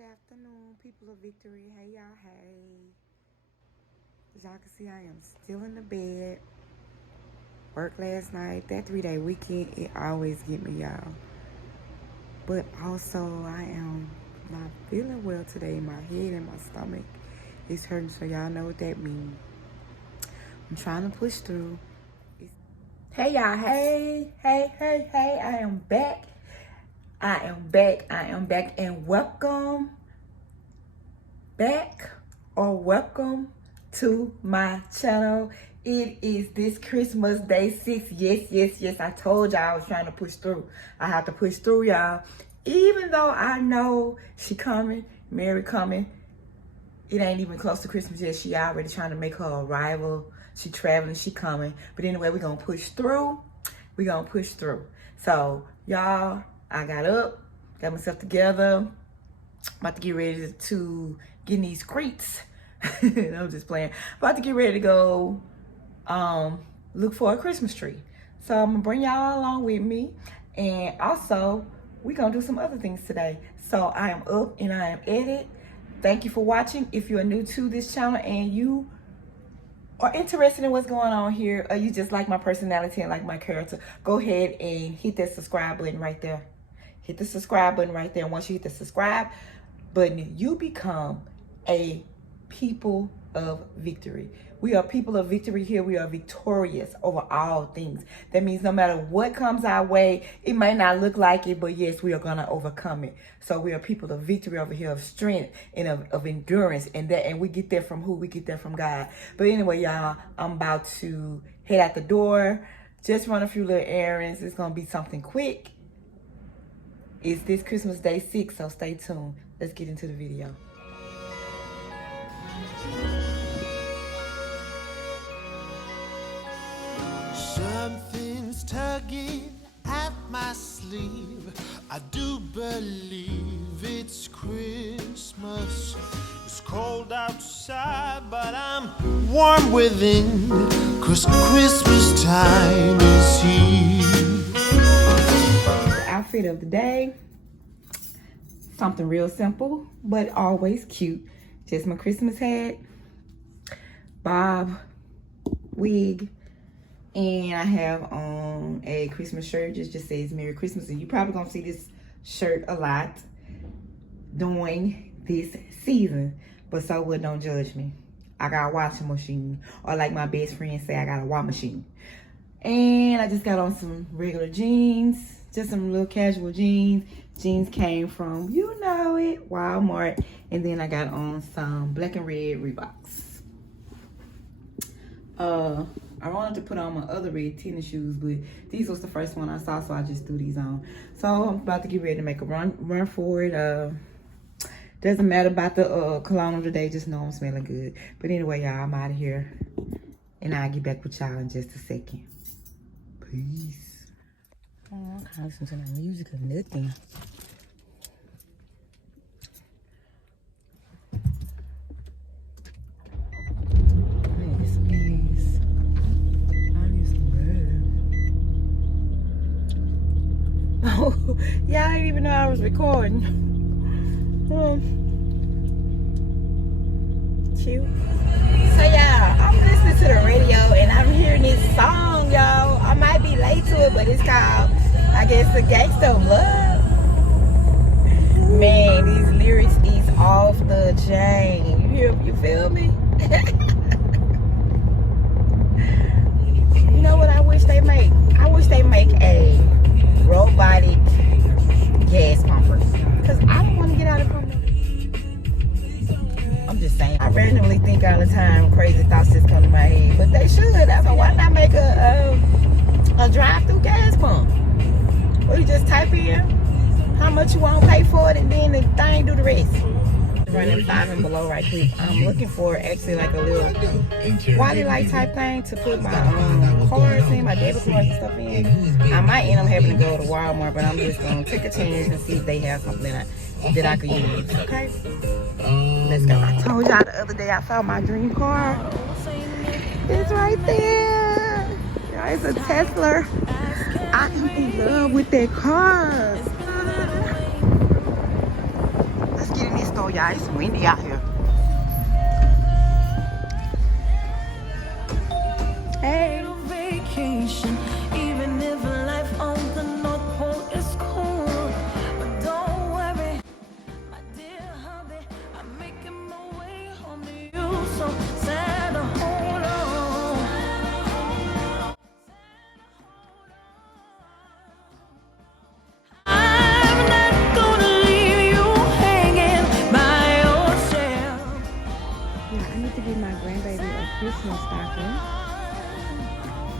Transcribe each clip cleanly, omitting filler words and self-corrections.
Good afternoon, people of victory. Hey y'all, hey. As y'all can see, I am still in the bed. Work last night. That 3-day weekend, it always get me, y'all. But also, I am not feeling well today. My head and my stomach is hurting, so y'all know what that means. I'm trying to push through. Hey y'all, hey. I am back. And welcome back or welcome to my channel. It is this Christmas day 6. Yes. I told y'all I was trying to push through. I have to push through, y'all. Even though I know she coming, Mary coming. It ain't even close to Christmas yet. She already trying to make her arrival. She traveling, she coming. But anyway, we're gonna push through. So y'all, I got up, got myself together, about to get ready to get in these creeps. I'm just playing. About to get ready to go look for a Christmas tree. So I'm gonna bring y'all along with me, and also we gonna do some other things today. So I am up and I am at it. Thank you for watching. If you are new to this channel and you are interested in what's going on here, or you just like my personality and like my character, go ahead and hit that subscribe button right there. Hit the subscribe button right there. And once you hit the subscribe button, you become a people of victory. We are people of victory here. We are victorious over all things. That means no matter what comes our way, it may not look like it, but yes, we are gonna overcome it. So we are people of victory over here, of strength and of endurance, and we get that from who? We get that from God. But anyway, y'all, I'm about to head out the door, just run a few little errands. It's gonna be something quick. It's this Christmas day 6, so stay tuned. Let's get into the video. Something's tugging at my sleeve. I do believe it's Christmas. It's cold outside, but I'm warm within, 'cause Christmas time is here. The outfit of the day, something real simple, but always cute. Just my Christmas hat, bob, wig, and I have on a Christmas shirt. Just says Merry Christmas. And you probably gonna see this shirt a lot during this season, but so what, don't judge me. I got a washing machine, or like my best friend say, I got a wash machine. And I just got on some regular jeans, just some little casual jeans. Jeans came from, you know it, Walmart. And then I got on some black and red Reeboks. I wanted to put on my other red tennis shoes, but these was the first one I saw, so I just threw these on. So I'm about to get ready to make a run for it. Doesn't matter about the cologne of the day, just know I'm smelling good. But anyway, y'all, I'm out of here, and I'll get back with y'all in just a second. Peace. Oh, I can't listen to no music or nothing. Oh, yeah, I didn't even know I was recording. Cute. So yeah, I'm listening to the radio and I'm hearing this song, y'all. I might be late to it, but it's called, I guess, The Gangsta of Love. Man, these lyrics is off the chain. You feel me? You know what I wish they make? I wish they make a robotic gas pumper, because I don't want to get out of the pump. I'm just saying, I randomly think all the time, crazy thoughts just come to my head, but they should. I mean, why not make a drive-through gas pump where you just type in how much you want to pay for it, and then the thing do the rest. Running 5 and below right quick. I'm looking for actually like a little wallet light type thing to put my cards in, my debit cards and stuff in. I might end up having to go to Walmart, but I'm just gonna take a chance and see if they have something that I could use. Okay, let's go. I told y'all the other day I found my dream car. It's right there. It's a Tesla. I am in love with that car. Let's get in this store. y'all. It's windy out here. Hey. Vacation, even if life on the North Pole is cool. But don't worry, my dear hubby, I'm making my way home to you. So Santa, hold on. I'm not gonna leave you hanging by yourself. Yeah, I need to give my grandbaby a Christmas stocking.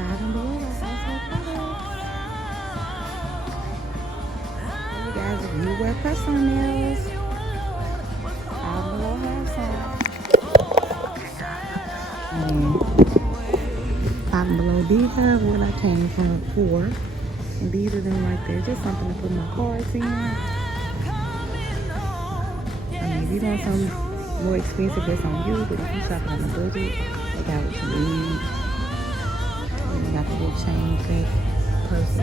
$5 and below household products. You guys, if you wear press-on nails, $5 and below household. $5 and below did have what I came from for. And these are them right there. Just something to put my cards in. I mean, if you want something more expensive, that's on you. But if you shop on a budget, they got what you need. And you got the little chain back purses.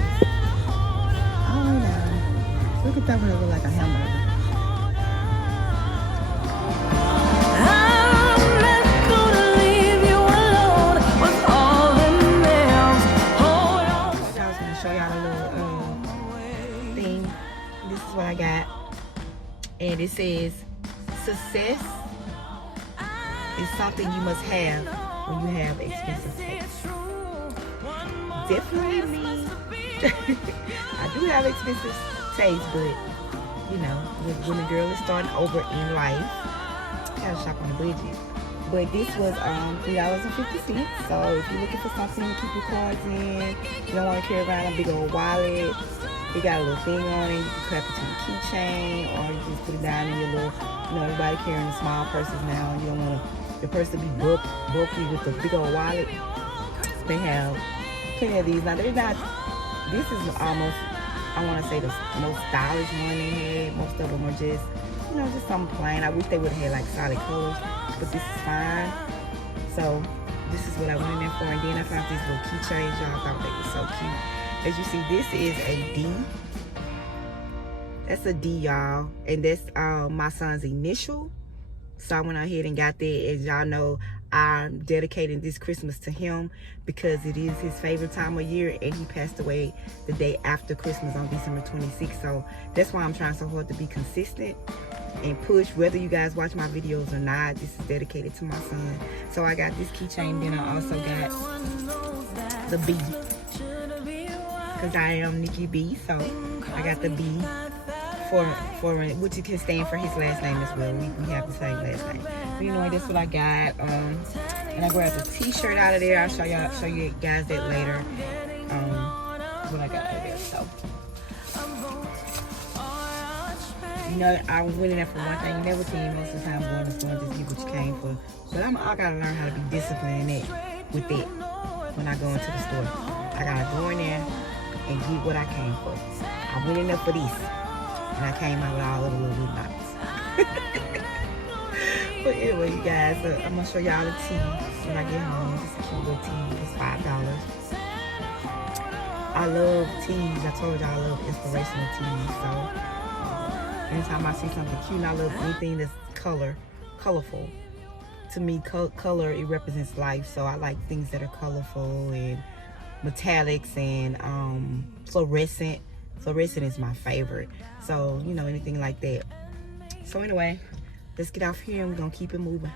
Oh, no. Look at that one. It look like a hamburger. I'm not gonna leave you alone with all them nails. Hold on. I was gonna show y'all a little thing. This is what I got, and it says, "Success is something you must have when you have expensive taste." Definitely me. I do have expensive taste, but you know, when a girl is starting over in life, you gotta shop on a budget. But this was $3.50. So if you're looking for something to keep your cards in, you don't want to carry around a big old wallet. It got a little thing on it. You can clap it to your keychain, or you just put it down in your little. You know, everybody carrying small purses now, and you don't want your purse to be bulky with the big old wallet. They have plenty of these. Now they're not. This is almost, I want to say, the most stylish one they had. Most of them are just, you know, just something plain. I wish they would have had like solid colors, but this is fine. So this is what I went in there for. And then I found these little keychains. Y'all, I thought they were so cute. As you see, this is a D. That's a D, y'all, and that's my son's initial. So I went ahead and got that. As y'all know, I'm dedicating this Christmas to him because it is his favorite time of year, and he passed away the day after Christmas on December 26th. So that's why I'm trying so hard to be consistent and push, whether you guys watch my videos or not. This is dedicated to my son. So I got this keychain. Then I also got the B, because I am Nikki B. So I got the B for which it can stand for his last name as well. We have the same last name. But anyway, that's what I got. And I grabbed a t-shirt out of there. I'll show you guys that later. What I got out of there. So you know, I went in there for one thing. You never can most of the time going to the store and just get what you came for. But I gotta learn how to be disciplined in it with it when I go into the store. I gotta go in there and get what I came for. I went in there for this, and I came out with all of the little wood knots. But anyway, you guys, I'm gonna show y'all the tea when I get home. This is a cute little tea. It's $5. I love teas. I told y'all I love inspirational teas. So anytime I see something cute, and I love anything that's colorful. To me, color, it represents life. So I like things that are colorful and metallics and fluorescent. Fluorescent is my favorite. So, you know, anything like that. So anyway, let's get off here and we're gonna keep it moving.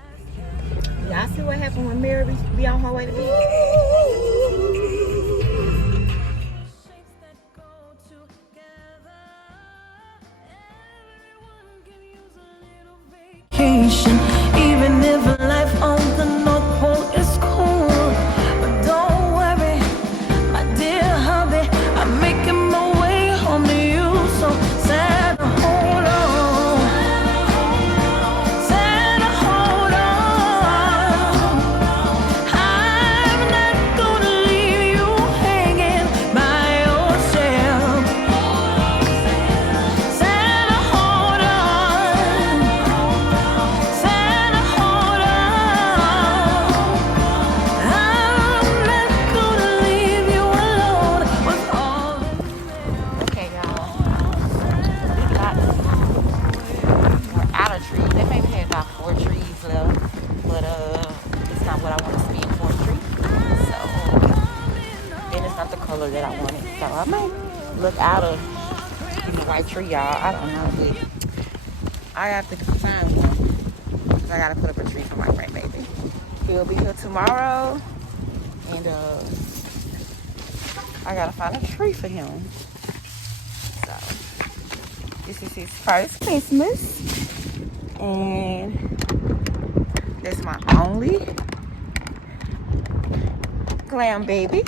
Y'all see what happened when Mary be on her way to Vacation, even if life on the North Pole is cool. But don't worry, my dear hubby, I'm making my way home to you. So Santa, hold on. Santa, hold on. I'm not gonna leave you hanging by yourself. Santa, hold on. Santa, look out of the white tree, y'all. I don't know, but I have to find one. Cause I gotta put up a tree for my grandbaby. He'll be here tomorrow, and I gotta find a tree for him. So this is his first Christmas, and that's my only glam baby.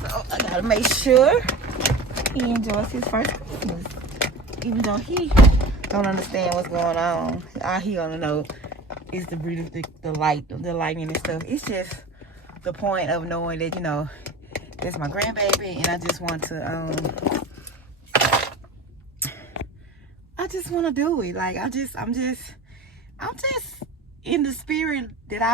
So I gotta make sure he enjoys his first Christmas, even though he don't understand what's going on. All he gonna know is the lightning and stuff. It's just the point of knowing that, you know, that's my grandbaby, and I just want to do it. Like I'm just in the spirit that I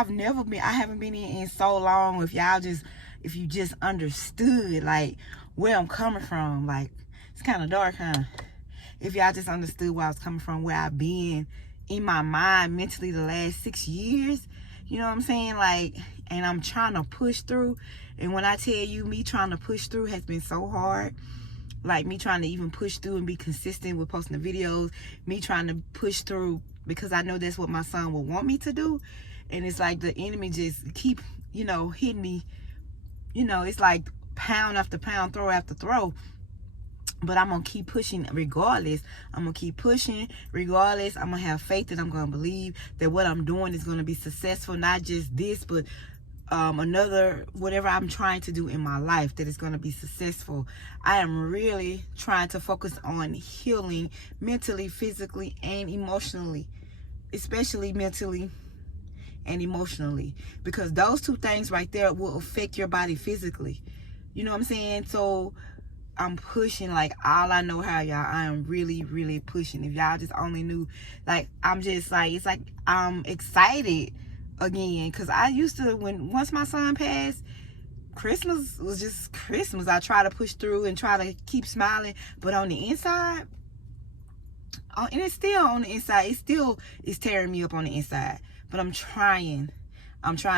haven't been in so long. If you just understood like where I'm coming from, like it's kind of dark, huh? If y'all just understood where I was coming from, where I've been in my mind mentally the last 6 years, you know what I'm saying? Like, and I'm trying to push through. And when I tell you, me trying to push through has been so hard. Like me trying to even push through and be consistent with posting the videos, me trying to push through because I know that's what my son will want me to do. And it's like the enemy just keep, you know, hitting me. You know, it's like pound after pound, throw after throw. But I'm going to keep pushing regardless. I'm going to keep pushing regardless. I'm going to have faith that I'm going to believe that what I'm doing is going to be successful. Not just this, but whatever I'm trying to do in my life, that is going to be successful. I am really trying to focus on healing mentally, physically, and emotionally. Especially mentally and emotionally. Because those two things right there will affect your body physically. You know what I'm saying? So I'm pushing like all I know how, y'all. I am really, really pushing. If y'all just only knew, like, I'm just like, it's like I'm excited again. Because I used to, once my son passed, Christmas was just Christmas. I try to push through and try to keep smiling. But on the inside, and it's still on the inside, it still is tearing me up on the inside. But I'm trying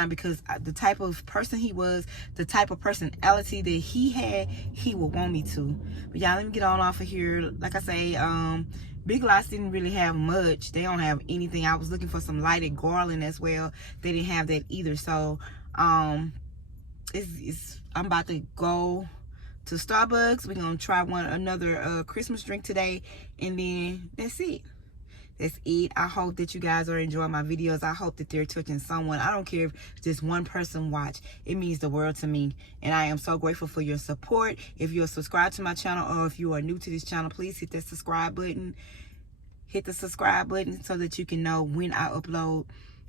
because the type of person he was, the type of personality that he had, he would want me to. But y'all, let me get on off of here. Like I say, Big Lots didn't really have much. They don't have anything. I was looking for some lighted garland as well. They didn't have that either. So I'm about to go to Starbucks. We're gonna try another Christmas drink today, and then that's it. That's it. I hope that you guys are enjoying my videos. I hope that they're touching someone. I don't care if just one person watch. It means the world to me. And I am so grateful for your support. If you're subscribed to my channel, or if you are new to this channel, please hit that subscribe button. Hit the subscribe button so that you can know when I upload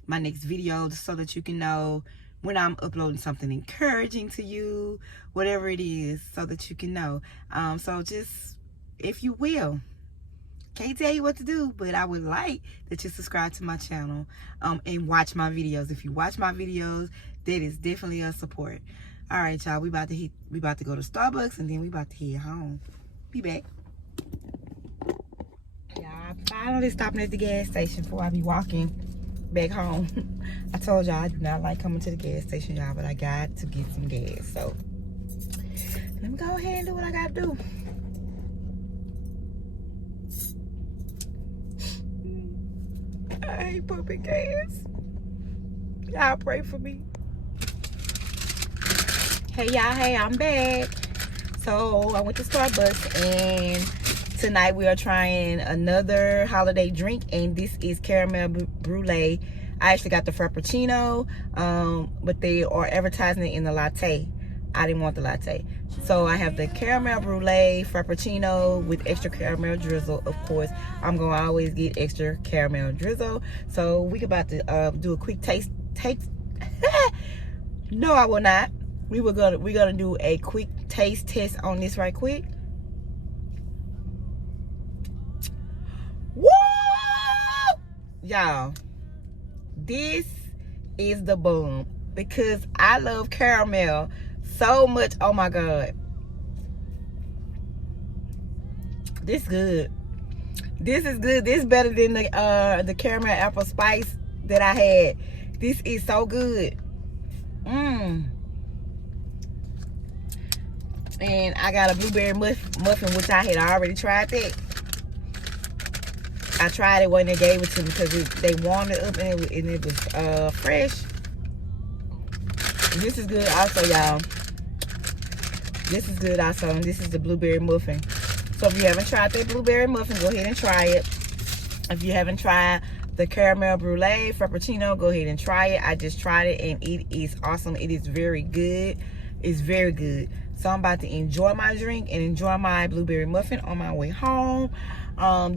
my next video, so that you can know when I'm uploading something encouraging to you, whatever it is, so that you can know. So just, if you will, can't tell you what to do, but I would like that you subscribe to my channel and watch my videos. If you watch my videos, that is definitely a support. All right, y'all, we about to go to Starbucks, and then we about to head home. Be back. Y'all, I'm finally stopping at the gas station before I be walking back home. I told y'all I do not like coming to the gas station, y'all, but I got to get some gas. So let me go ahead and do what I gotta do. I hate pumping gas. Y'all pray for me. Hey y'all, hey, I'm back. So I went to Starbucks, and tonight we are trying another holiday drink, and this is caramel brulee. I actually got the frappuccino, but they are advertising it in the latte. I didn't want the latte. So I have the caramel brulee frappuccino with extra caramel drizzle. Of course, I'm gonna always get extra caramel drizzle. So we about to do a quick taste. No, I will not. We're gonna do a quick taste test on this right quick. Woo! Y'all, this is the bomb because I love caramel so much. Oh my god, this good. This is good. This is better than the caramel apple spice that I had. This is so good. And I got a blueberry muffin, which I had already tried that. I tried it when they gave it to me because they warmed it up and it was fresh. This is good also, y'all. This is good also, and this is the blueberry muffin. So if you haven't tried that blueberry muffin, go ahead and try it. If you haven't tried the caramel brulee frappuccino, go ahead and try it. I just tried it and it is awesome. It is very good. It's very good. So I'm about to enjoy my drink and enjoy my blueberry muffin on my way home.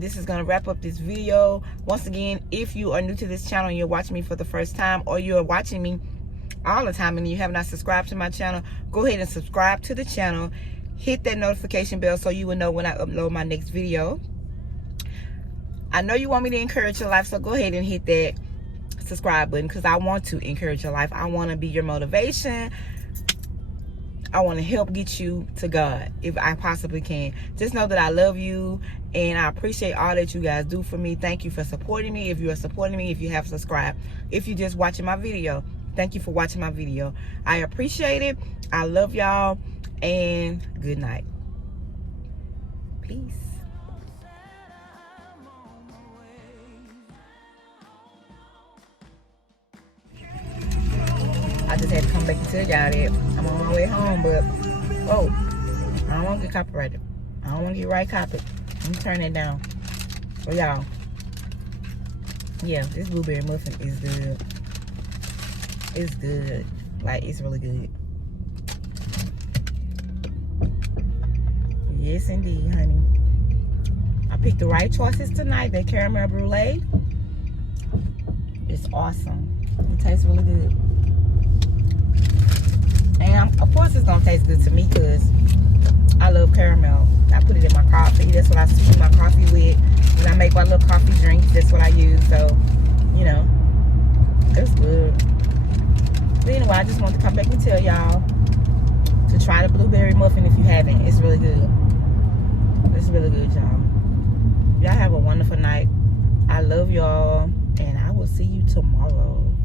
This is gonna wrap up this video. Once again, if you are new to this channel and you're watching me for the first time, or you're watching me all the time and you have not subscribed to my channel, go ahead and subscribe to the channel. Hit that notification bell so you will know when I upload my next video. I know you want me to encourage your life, so go ahead and hit that subscribe button because I want to encourage your life. I want to be your motivation. I want to help get you to God if I possibly can. Just know that I love you and I appreciate all that you guys do for me. Thank you for supporting me. If you are supporting me, if you have subscribed, if you're just watching my video, thank you for watching my video. I appreciate it. I love y'all and good night. Peace. I just had to come back and tell y'all that I'm on my way home, but oh, I don't want to get copyrighted. I don't want to get right copied. Let me turn that down. For y'all. Yeah, this blueberry muffin is good. It's good. Like, it's really good. Yes, indeed, honey. I picked the right choices tonight. That caramel brulee. It's awesome. It tastes really good. And of course it's gonna taste good to me because I love caramel. I put it in my coffee. That's what I sweeten my coffee with. When I make my little coffee drinks, that's what I use. So, you know, it's good. But anyway, I just want to come back and tell y'all to try the blueberry muffin if you haven't. It's really good. It's really good, y'all. Y'all have a wonderful night. I love y'all, and I will see you tomorrow.